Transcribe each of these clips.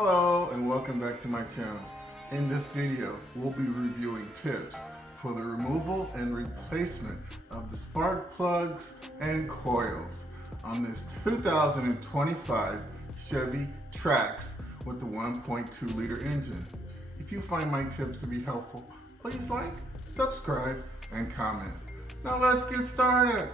Hello and welcome back to my channel. In this video, we'll be reviewing tips for the removal and replacement of the spark plugs and coils on this 2025 Chevy Trax with the 1.2 liter engine. If you find my tips to be helpful, please like, subscribe, and comment. Now let's get started.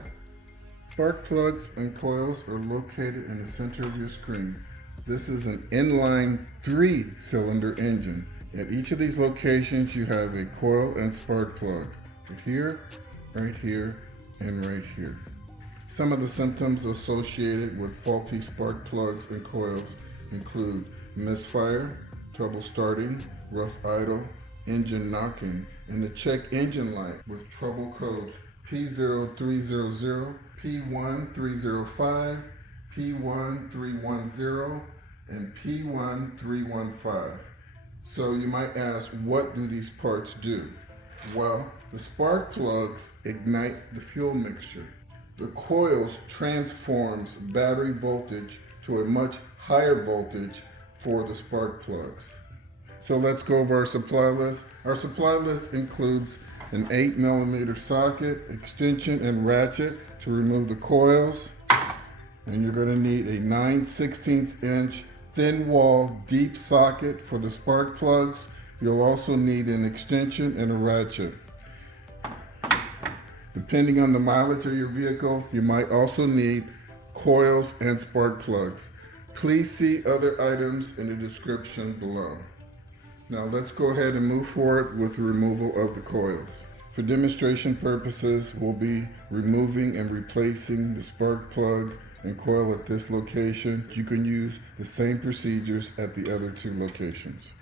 Spark plugs and coils are located in the center of your screen. This is an inline 3-cylinder engine. At each of these locations, you have a coil and spark plug. Right here, and right here. Some of the symptoms associated with faulty spark plugs and coils include misfire, trouble starting, rough idle, engine knocking, and the check engine light with trouble codes P0300, P1305, P1310, and P1315. So you might ask, what do these parts do? Well, the spark plugs ignite the fuel mixture. The coils transforms battery voltage to a much higher voltage for the spark plugs. So let's go over our supply list. Our supply list includes an 8mm socket, extension, and ratchet to remove the coils. And you're going to need a 9/16 inch thin wall deep socket for the spark plugs. You'll also need an extension and a ratchet. Depending on the mileage of your vehicle, you might also need coils and spark plugs. Please see other items in the description below. Now let's go ahead and move forward with the removal of the coils. For demonstration purposes, we'll be removing and replacing the spark plug and coil at this location. You can use the same procedures at the other two locations.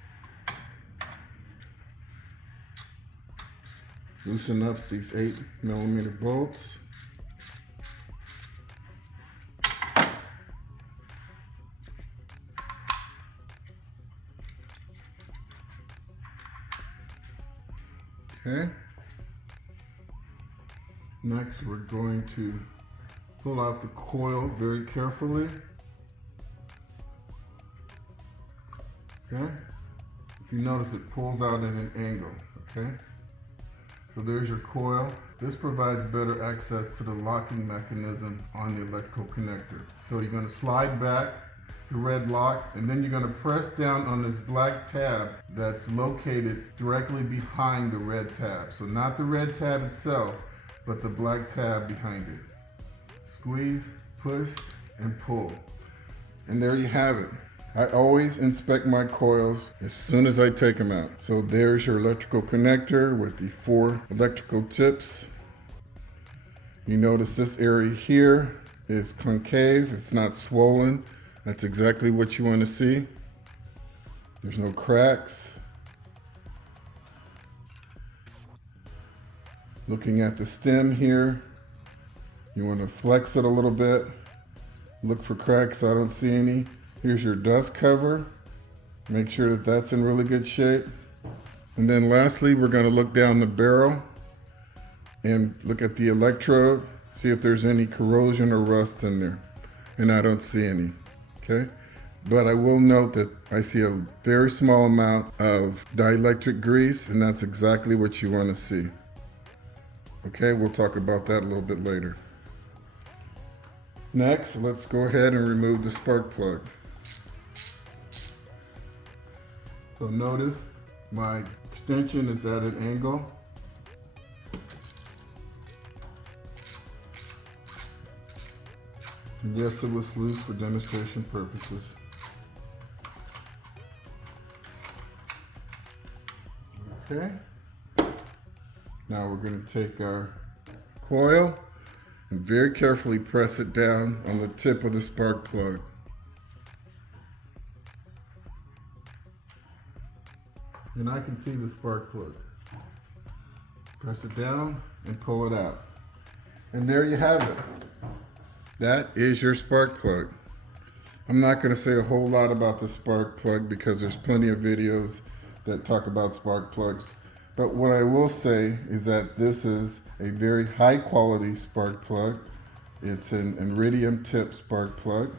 Loosen up these 8mm bolts. Okay. Next, we're going to pull out the coil very carefully. Okay. If you notice, it pulls out at an angle. Okay. So there's your coil. This provides better access to the locking mechanism on the electrical connector. So you're going to slide back the red lock, and then you're going to press down on this black tab that's located directly behind the red tab. So not the red tab itself, but the black tab behind it. Squeeze, push, and pull. And there you have it. I always inspect my coils as soon as I take them out. So there's your electrical connector with the 4 electrical tips. You notice this area here is concave, it's not swollen. That's exactly what you want to see. There's no cracks. Looking at the stem here, you want to flex it a little bit. Look for cracks. I don't see any. Here's your dust cover. Make sure that that's in really good shape. And then lastly, we're going to look down the barrel and look at the electrode, see if there's any corrosion or rust in there. And I don't see any. Okay, but I will note that I see a very small amount of dielectric grease, and that's exactly what you want to see. Okay, we'll talk about that a little bit later. Next, let's go ahead and remove the spark plug. So notice my extension is at an angle. And yes, it was loose for demonstration purposes. Okay. Now we're going to take our coil and very carefully press it down on the tip of the spark plug. And I can see the spark plug. Press it down and pull it out. And there you have it. That is your spark plug. I'm not going to say a whole lot about the spark plug because there's plenty of videos that talk about spark plugs. But what I will say is that this is a very high quality spark plug. It's an iridium tip spark plug.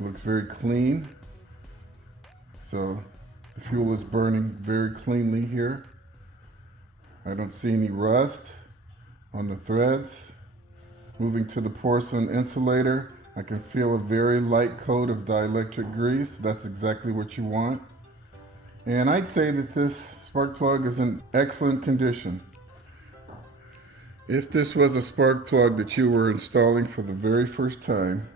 It looks very clean. So the fuel is burning very cleanly here. I don't see any rust on the threads. Moving to the porcelain insulator, I can feel a very light coat of dielectric grease. That's exactly what you want. And I'd say that this spark plug is in excellent condition. If this was a spark plug that you were installing for the very first time,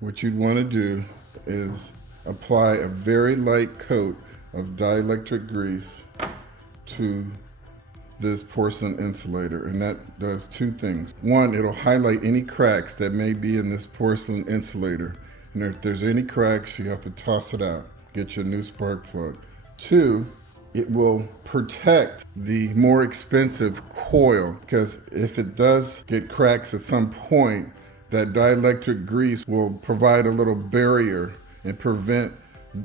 what you'd want to do is apply a very light coat of dielectric grease to this porcelain insulator, and that does two things. One, it'll highlight any cracks that may be in this porcelain insulator, and if there's any cracks, you have to toss it out, get your new spark plug. Two, it will protect the more expensive coil, because if it does get cracks at some point, that dielectric grease will provide a little barrier and prevent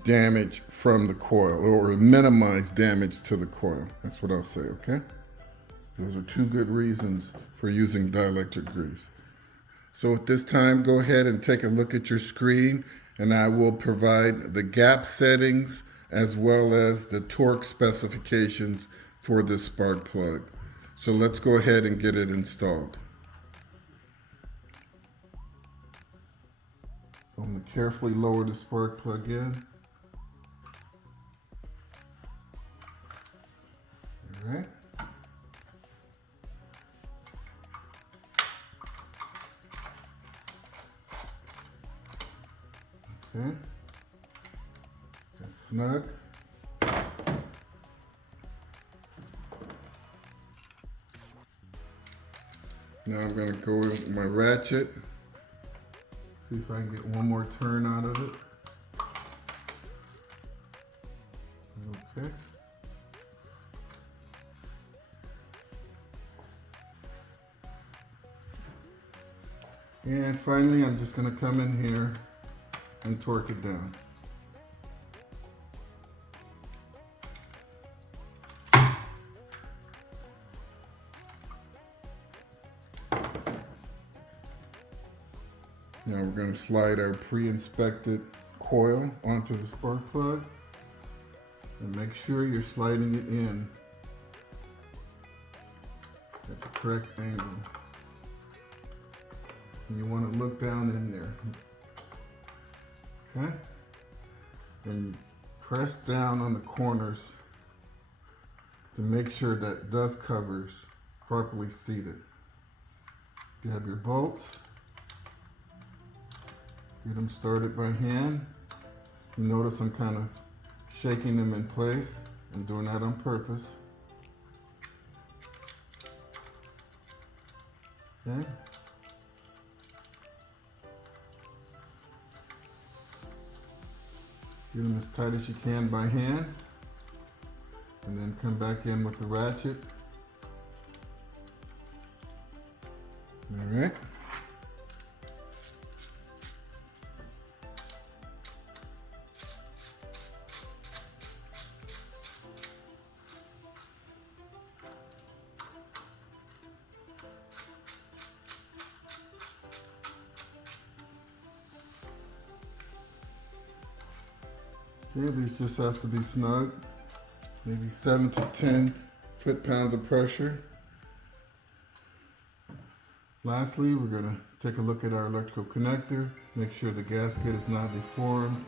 damage from the coil, or minimize damage to the coil. That's what I'll say, okay? Those are two good reasons for using dielectric grease. So at this time, go ahead and take a look at your screen, and I will provide the gap settings as well as the torque specifications for this spark plug. So let's go ahead and get it installed. I'm going to carefully lower the spark plug in. All right. Okay. That's snug. Now I'm going to go in with my ratchet. See if I can get one more turn out of it. Okay. And finally, I'm just going to come in here and torque it down. Now we're going to slide our pre-inspected coil onto the spark plug, and make sure you're sliding it in at the correct angle. And you want to look down in there. Okay? And press down on the corners to make sure that dust cover's properly seated. Grab your bolts. Get them started by hand. You notice I'm kind of shaking them in place. I'm doing that on purpose. Okay. Get them as tight as you can by hand. And then come back in with the ratchet. All right. Okay, these just have to be snug, maybe 7 to 10 foot-pounds of pressure. Lastly, we're going to take a look at our electrical connector, make sure the gasket is not deformed,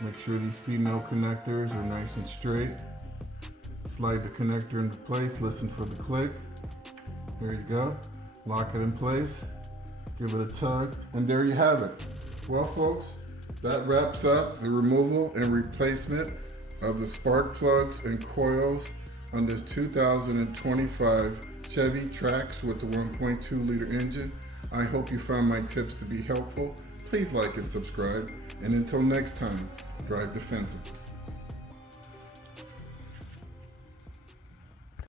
make sure these female connectors are nice and straight. Slide the connector into place, listen for the click. There you go. Lock it in place, give it a tug, and there you have it. Well, folks, that wraps up the removal and replacement of the spark plugs and coils on this 2025 CHEVY TRAX with the 1.2 liter engine. I hope you found my tips to be helpful. Please like and subscribe, and until next time, drive defensive.